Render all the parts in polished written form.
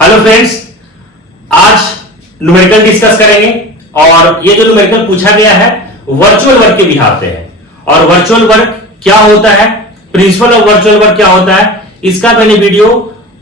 Hello friends, आज numerical discuss करेंगे और ये जो न्यूमेरिकल पूछा गया है वर्चुअल वर्क के बिहार पे है। और वर्चुअल वर्क क्या होता है, प्रिंसिपल ऑफ वर्चुअल वर्क क्या होता है, इसका मैंने वीडियो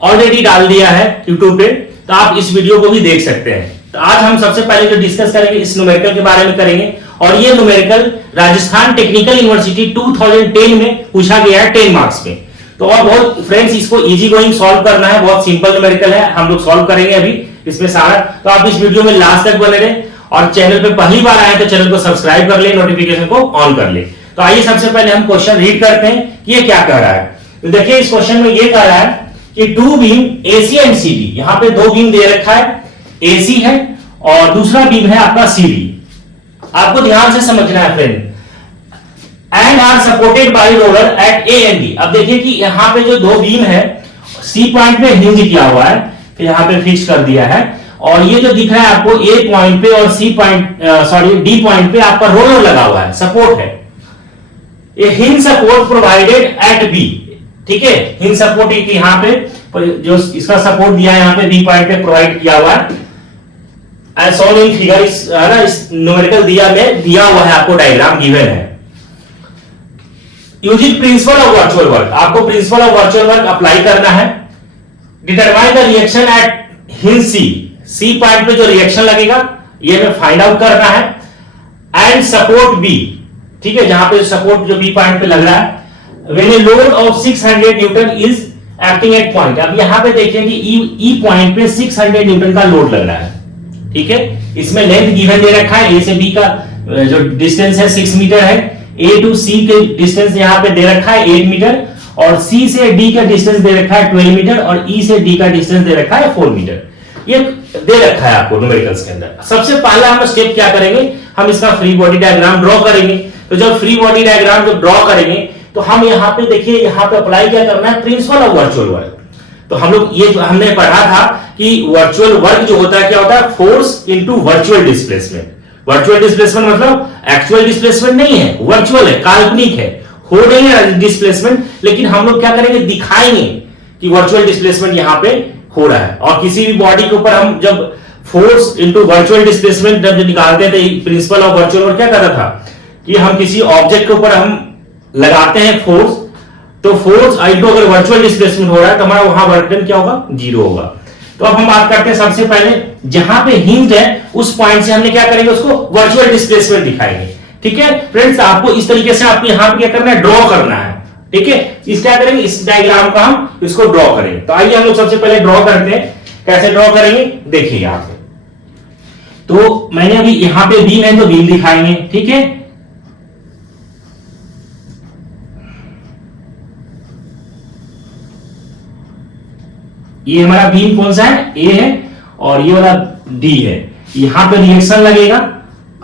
ऑलरेडी डाल दिया है यूट्यूब पे, तो आप इस वीडियो को भी देख सकते हैं। तो आज हम सबसे पहले जो डिस्कस करेंगे इस न्यूमेरिकल के बारे में करेंगे। और ये न्यूमेरिकल राजस्थान टेक्निकल यूनिवर्सिटी 2010 में पूछा गया है 10 मार्क्स में। तो और बहुत फ्रेंड्स इसको इजी गोइंग सॉल्व करना है, बहुत सिंपल न्यूमेरिकल है, हम लोग सॉल्व करेंगे अभी इसमें सारा। तो आप इस वीडियो में लास्ट तक बने रहे और चैनल पे पहली बार आए तो चैनल को सब्सक्राइब कर ले, नोटिफिकेशन को ऑन कर ले। तो आइए सबसे पहले हम क्वेश्चन रीड करते हैं कि ये क्या कह रहा है। तो देखिए इस क्वेश्चन में ये कह रहा है कि two beam AC and CD, यहां पे दो बीम दे रखा है, एसी है और दूसरा बीम है आपका सीडी। आपको ध्यान से समझना है friend, and are supported by roller at A and D. अब देखिए कि यहां पे जो दो बीम है सी पॉइंट पे हिंज किया हुआ है, तो यहां पे फिक्स कर दिया है। और ये जो दिख रहा है आपको ए पॉइंट पे और सी पॉइंट डी पॉइंट पे आपका रोलर लगा हुआ है, सपोर्ट है। ये hinge support provided at B, ठीक है। हिंज सपोर्ट एक यहां पे जो इसका सपोर्ट दिया है यहां पे बी पॉइंट पे प्रोवाइड किया हुआ है एज शोन इन फिगर। इस न्यूमेरिकल दिया हुआ है, आपको डायग्राम गिवन है। Using principle of virtual work, आपको principle of virtual work apply करना है। Determine the reaction at hinge C point पे जो रिएक्शन लगेगा ये हमें फाइंड आउट करना है। एंड सपोर्ट बी, ठीक है, जहां पे सपोर्ट जो बी पॉइंट पे लग रहा है। When a load of 600 Newton is acting at point, अब यहां पे देखिए कि ई पॉइंट पे 600 न्यूटन का लोड लग रहा है, ठीक है। इसमें लेंथ गिवन दे रखा है, ए से बी का जो डिस्टेंस है 6 मीटर है। ए टू सी के डिस्टेंस यहां पे दे रखा है 8 मीटर और सी से डी का डिस्टेंस दे रखा है 12 मीटर और ई से डी का डिस्टेंस दे रखा है 4 मीटर। ये दे रखा है आपको न्यूमेरिकल्स के अंदर। सबसे पहला हम स्टेप क्या करेंगे, हम इसका फ्री बॉडी डायग्राम ड्रॉ करेंगे। तो जब फ्री बॉडी डायग्राम जब ड्रॉ करेंगे तो हम यहां पे देखिए, यहां पे अप्लाई क्या करना है, प्रिंसिपल ऑफ वर्चुअल वर्क। तो हम लोग ये हमने पढ़ा था कि वर्चुअल वर्क जो होता है क्या होता है, force into virtual displacement. Virtual displacement मतलब एक्चुअल डिस्प्लेसमेंट नहीं है, वर्चुअल है, काल्पनिक है, हो रही है डिस्प्लेसमेंट, लेकिन हम लोग क्या करेंगे, दिखाएंगे कि वर्चुअल डिस्प्लेसमेंट यहां पे हो रहा है। और किसी भी बॉडी के ऊपर हम जब फोर्स इनटू वर्चुअल डिस्प्लेसमेंट जब निकालते थे, प्रिंसिपल ऑफ वर्चुअल वर्क क्या करता था कि हम किसी ऑब्जेक्ट के ऊपर हम लगाते हैं फोर्स, तो फोर्स इनटू अगर वर्चुअल डिस्प्लेसमेंट हो रहा है तो हमारा वहां वर्क डन क्या होगा, 0 होगा। तो अब हम बात करते हैं सबसे पहले जहां पे हिंज है उस पॉइंट से हमने क्या करेंगे, उसको वर्चुअल डिस्प्लेसमेंट दिखाएंगे, ठीक है फ्रेंड्स। आपको इस तरीके से आपको यहां पे क्या करना है, ड्रॉ करना है, ठीक है। इस क्या करेंगे, इस डायग्राम का हम इसको ड्रॉ करेंगे। तो आइए हम लोग सबसे पहले ड्रॉ करते हैं, कैसे ड्रॉ करेंगे देखिए यहां पे। तो मैंने अभी यहां पे बीम है तो बीम दिखाएंगे, ठीक है। ये हमारा बीम कौन सा है, ए है और ये वाला डी है। यहां पे रिएक्शन लगेगा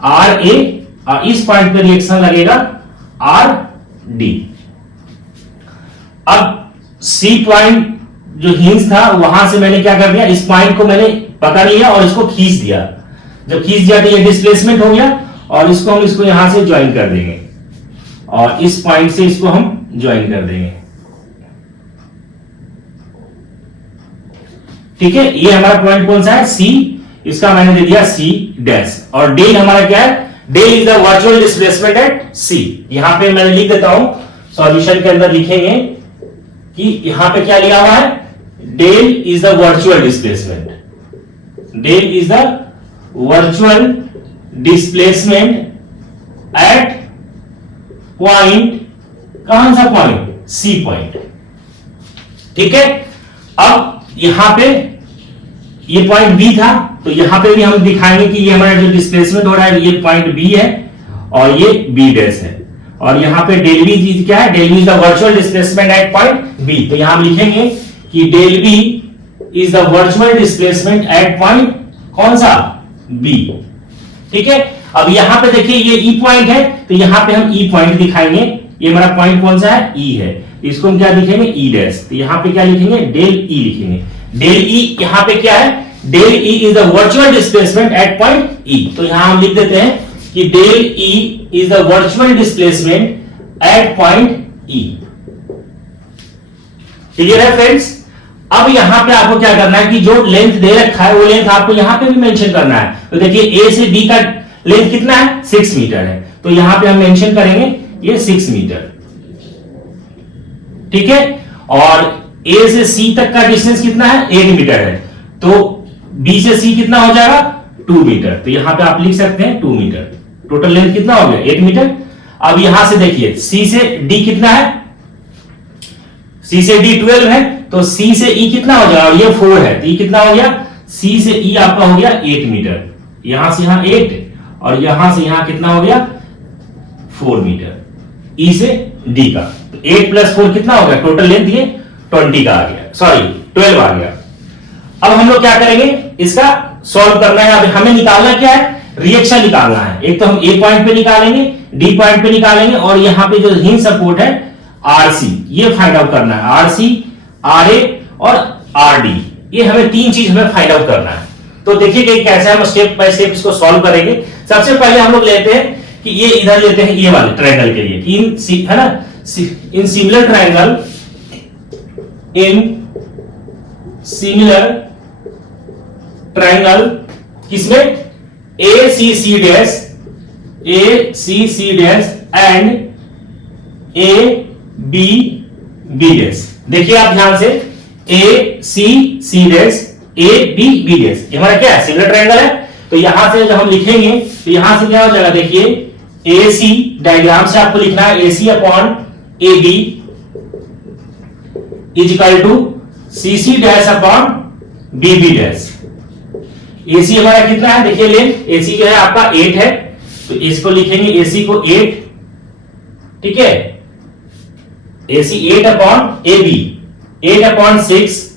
आर ए और इस पॉइंट पे रिएक्शन लगेगा आर डी। अब सी पॉइंट जो हिंज था वहां से मैंने क्या कर दिया, इस पॉइंट को मैंने पकड़ लिया और इसको खींच दिया। जब खींच दिया तो ये डिस्प्लेसमेंट हो गया और इसको हम इसको यहां से ज्वाइन कर देंगे और इस पॉइंट से इसको हम ज्वाइन कर देंगे, ठीक है। ये हमारा पॉइंट कौन सा है, सी, इसका मैंने दे दिया सी डैश। और डेल हमारा क्या है, del is the virtual displacement at C. यहां पे मैंने लिख देता हूं, सॉल्यूशन के अंदर लिखेंगे कि यहां पे क्या लिखा हुआ है, del is the virtual displacement, del is the virtual displacement at point, कौन सा पॉइंट, सी पॉइंट, ठीक है। अब यहां पे ये पॉइंट बी था तो यहां पे भी हम दिखाएंगे कि ये हमारा जो डिस्प्लेसमेंट हो रहा है ये पॉइंट बी है और ये बी डैश है। और यहां पे डेल बी क्या है, del B is the virtual displacement at point B. तो यहां हम लिखेंगे कि del B is the virtual displacement at point कौन सा, बी, ठीक है। अब यहां पे देखिए ये ई पॉइंट है तो यहां पे हम ई पॉइंट दिखाएंगे। ये हमारा पॉइंट कौन सा है, ई है, इसको हम क्या लिखेंगे, ई डैश। तो यहां पे क्या लिखेंगे, डेल ई लिखेंगे। डेल ई यहां पे क्या है, del E is the virtual displacement at point E. तो यहां हम लिख देते हैं कि del E is the virtual displacement at point E. Clear है फ्रेंड्स। अब यहां पे आपको क्या करना है कि जो लेंथ दे रखा है वो लेंथ आपको यहां पे भी मेंशन करना है। तो देखिए ए से बी का लेंथ कितना है, 6 मीटर है, तो यहां पे हम मेंशन करेंगे ये 6 मीटर, ठीक है। और ए से सी तक का डिस्टेंस कितना है, 8 मीटर है, तो बी से सी कितना हो जाएगा, 2 मीटर। तो यहां पे आप लिख सकते हैं 2 मीटर। टोटल लेंथ कितना हो गया, 8 मीटर। अब यहां से देखिए सी से डी कितना है, सी से डी 12 है, तो सी से ई कितना हो जाएगा, और ये 4 है, तो ई कितना हो गया, सी से ई आपका हो गया 8 मीटर, यहां से यहां 8 और यहां से यहां कितना हो गया 4 मीटर, ई से डी का। तो 8 + 4 कितना हो गया, टोटल लेंथ ये 20 का आ गया, सॉरी 12 आ गया। अब हम लोग क्या करेंगे, इसका सॉल्व करना है। अब हमें निकालना क्या है, रिएक्शन निकालना है। एक तो हम ए पॉइंट पे निकालेंगे, डी पॉइंट पे निकालेंगे, और यहां पे जो हिंज सपोर्ट है आरसी, ये फाइंड आउट करना है। आरसी, आरए और आरडी, ये हमें 3 चीज हमें फाइंड आउट करना है। तो देखिए कि कैसे हम स्टेप बाय स्टेप इसको सॉल्व करेंगे। सबसे पहले हम लोग लेते हैं कि ये इधर लेते हैं ये वाले ट्रायंगल के लिए, इन है ना, इन सिमिलर ट्रायंगल, इन सिमिलर ट्रायंगल किसमें, A C C dash, A C C dash and A B B dash. देखिए आप ध्यान से, A C C dash, A B B dash, ये हमारा क्या है, सिमिलर ट्रायंगल है। तो यहां से जब हम लिखेंगे तो यहां से क्या हो जाएगा, देखिए ए सी, डायग्राम से आपको लिखना है A C upon A B is equal to C C dash upon B B dash. AC हमारा कितना है, देखिए लेंथ एसी जो है आपका 8 है, तो इसको लिखेंगे एसी को 8, ठीक है। AC 8 upon A B, 8 upon 6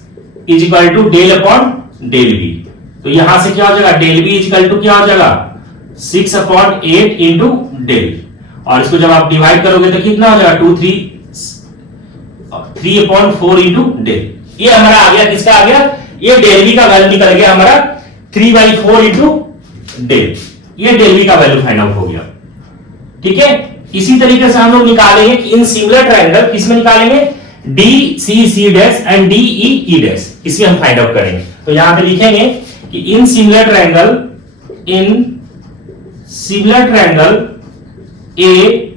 is equal to del upon del B. तो यहां से क्या हो जाएगा, del B is equal to क्या हो जाएगा, 6 अपॉन 8 इंटू डेल, और इसको जब आप डिवाइड करोगे तो कितना हो जाएगा, 3 अपॉन 4 इंटू डेल। ये हमारा आ गया, किसका आ गया, ये डेल बी का वैल्यू निकल गया हमारा 3/4 इंटू डेल, ये डेल बी का वैल्यू फाइंड आउट हो गया, ठीक है। इसी तरीके से हम लोग निकालेंगे कि इन सिमिलर ट्रायंगल किसमें निकालेंगे, D C C dash and D E E dash, इसमें हम फाइंड आउट करेंगे। तो यहां पे लिखेंगे कि in similar triangle A,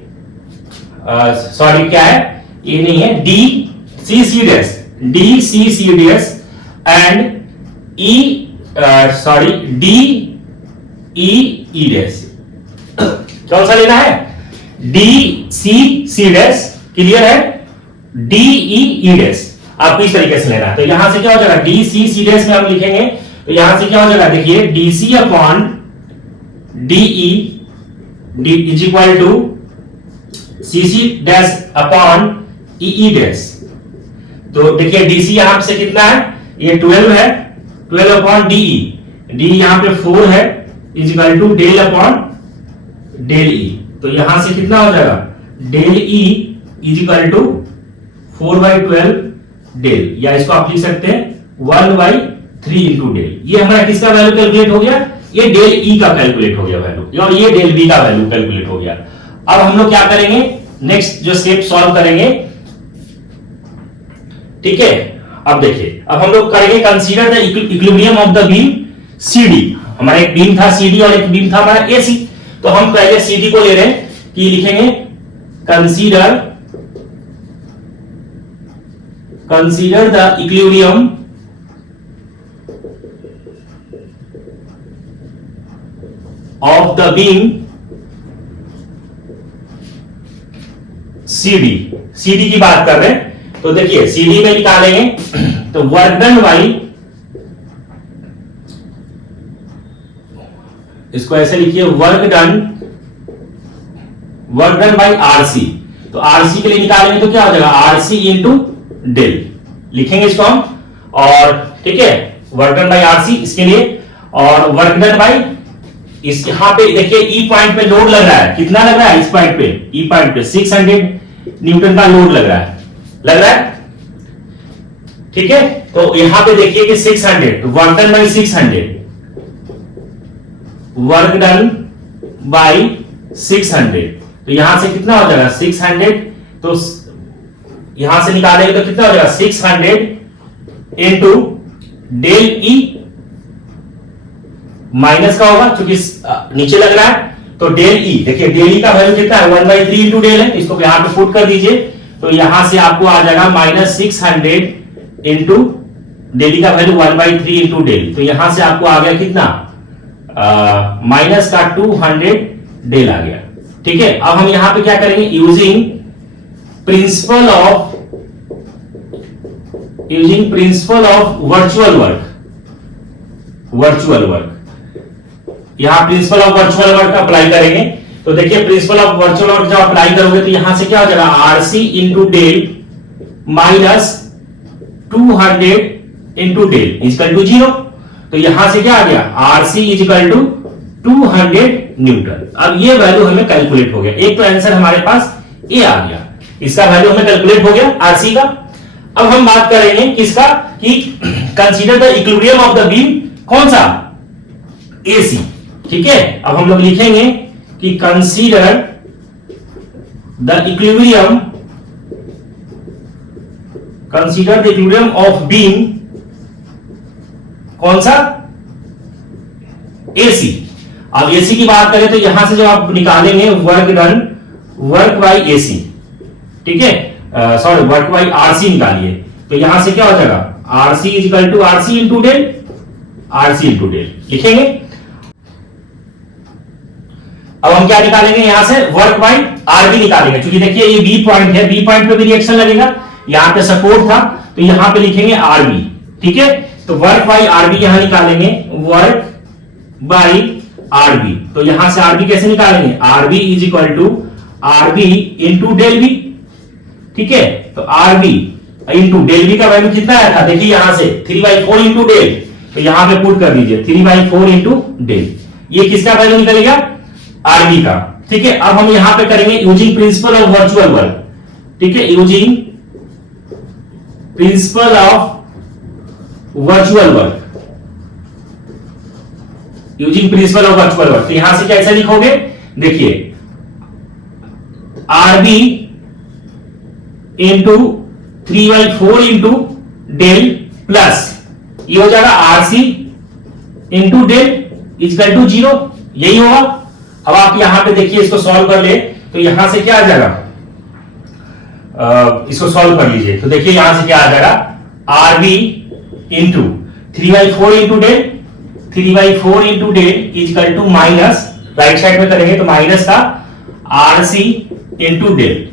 sorry क्या है, ये नहीं है, D C C dash, D C C dash and E sorry D E E dash. कौन सा लेना है, D C C dash, clear है, डी ई ई डैश आपको इस तरीके से लेना है। तो यहां से क्या हो जाएगा, डी सी सी डैश में हम लिखेंगे, तो यहां से क्या हो जाएगा, देखिए D C upon D E D is equal to C C dash upon E E dash. तो देखिए डीसी यहां से कितना है, ये 12 है, 12 अपॉन डीई, डी यहां पे 4 है, is equal to del upon del E. तो यहां से कितना हो जाएगा, del E is equal to 4/12 del, या इसको आप लिख सकते हैं 1/3 इंटू डेल। ये हमारा किसका वैल्यू कैलकुलेट हो गया, ये डेल ई का कैलकुलेट हो गया वैल्यू, और ये डेल बी का वैल्यू कैलकुलेट हो गया। अब हम लोग क्या करेंगे, नेक्स्ट जो स्टेप सॉल्व करेंगे, ठीक है। अब देखिए, अब हम लोग करेंगे consider the equilibrium of the beam CD. हमारा एक बीम था सीडी और एक बीम था हमारा एसी। तो हम पहले सीडी को ले रहे हैं, कि लिखेंगे consider the equilibrium of the beam CD, CD की बात कर रहे हैं। तो देखिए सीडी में निकालेंगे तो वर्क डन बाई, इसको ऐसे लिखिए वर्क डन बाई आरसी। तो आरसी के लिए निकालेंगे तो क्या हो जाएगा, आरसी इंटू डेल लिखेंगे इसको हम, और ठीक है वर्क डन बाई आरसी इसके लिए, और वर्क डन बाई इस, यहां पे देखिए ई पॉइंट पे लोड लग रहा है, कितना लग रहा है इस पॉइंट पे, ई पॉइंट पे 600 न्यूटन का लोड लग रहा है, ठीक है। तो यहां पे देखिए कि 600, work done by 600, work done by 600, तो यहां से कितना हो जाएगा 600, तो यहां से निकालेंगे तो कितना हो जाएगा 600 इंटू डेल ई माइनस का होगा क्योंकि नीचे लग रहा है, तो डेल ई, देखिए डेल ई का वैल्यू कितना है 1/3 इंटू डेल है, इसको यहां पे पुट कर दीजिए, तो यहां से आपको आ जाएगा -600 इंटू डेल ई का वैल्यू 1/3 इंटू डेल, तो यहां से आपको आ गया कितना माइनस का 200 डेल आ गया। ठीक है, अब हम यहां पे क्या करेंगे, using principle of virtual work, यहां principle of virtual work apply करेंगे। तो देखिए प्रिंसिपल ऑफ वर्चुअल वर्क जब अप्लाई करोगे तो यहां से क्या हो जाएगा, RC into del minus 200 into del is equal to 0, तो यहां से क्या आ गया, आरसी इजकल टू 200 न्यूटन। अब ये वैल्यू हमें कैलकुलेट हो गया, एक तो आंसर हमारे पास ए आ गया, इसका वैल्यू हमें कैलकुलेट हो गया आरसी का। अब हम बात करेंगे किसका, कि consider the equilibrium of the beam, कौन सा, एसी। ठीक है, अब हम लोग लिखेंगे कि consider the equilibrium of beam, कौन सा, एसी। अब एसी की बात करें तो यहां से जब आप निकालेंगे work done, work by AC, ठीक है, सॉरी वर्क बाई आरसी निकालिए, तो यहां से क्या हो जाएगा, RC is equal to RC into del, RC into del लिखेंगे। अब हम क्या निकालेंगे, यहां से वर्क बाई आरबी निकालेंगे, क्योंकि देखिए ये बी पॉइंट है, बी पॉइंट पे भी रिएक्शन लगेगा, यहां पे सपोर्ट था, तो यहां पे लिखेंगे आरबी। ठीक है, तो वर्क बाई आरबी यहां निकालेंगे, वर्क बाई आरबी, तो यहां से आरबी कैसे निकालेंगे, RB is equal to RB into del B. ठीक है, तो आरबी इंटू डेल बी का वैल्यू कितना आया था, देखिए यहां से 3/4 इंटू डेल, तो यहां पे पुट कर दीजिए 3/4 इंटू डेल, ये किसका वैल्यू निकलेगा, आरबी का। ठीक है, अब हम यहां पे करेंगे using principle of virtual work. ठीक है, using principle of virtual work, using principle of virtual work, तो यहां से कैसे लिखोगे, देखिए RB into 3/4 into del plus ये हो जाएगा RC into del is equal to 0, यही होगा। अब आप यहां पे देखिए इसको सॉल्व कर ले, तो यहां से क्या आ जाएगा, इसको सॉल्व कर लीजिए, तो देखिए यहां से क्या आ जाएगा, RB into 3/4 into del, 3/4 into del is equal to minus, right side में करेंगे तो माइनस का आरसी इंटू डेल।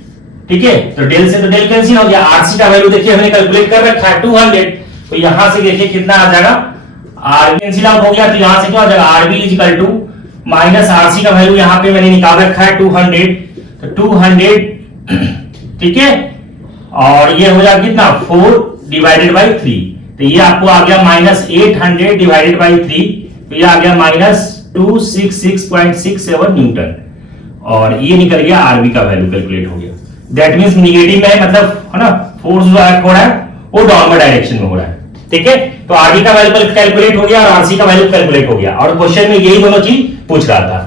ठीक है, तो डेल से तो डेल कैंसिल हो गया, आरसी का वैल्यू देखिए हमने कैलकुलेट कर रखा है 200, तो यहां से देखिए कितना आ जाएगा, आरबी कैंसिल आउट हो गया, तो यहां से क्या हो जाएगा, RB is equal to minus RC का वैल्यू यहां पे मैंने निकाल रखा है 200, तो 200 ठीक है, और ये हो जाएगा कितना 4/3, तो ये आपको आ गया -800 डिवाइडेड बाई 3, तो ये आ गया -266.67 न्यूटन, और ये निकल गया आरबी का वैल्यू कैलकुलेट हो गया। दैट मींस निगेटिव में है, मतलब है ना, फोर्स जो एक्ट हो रहा है वो डाउनवर्ड डायरेक्शन में हो रहा है। ठीक है, तो आरबी का वैल्यू कैलकुलेट हो गया और आरसी का वैल्यू कैलकुलेट हो गया, और क्वेश्चन में यही दोनों चीज पूछ रहा था।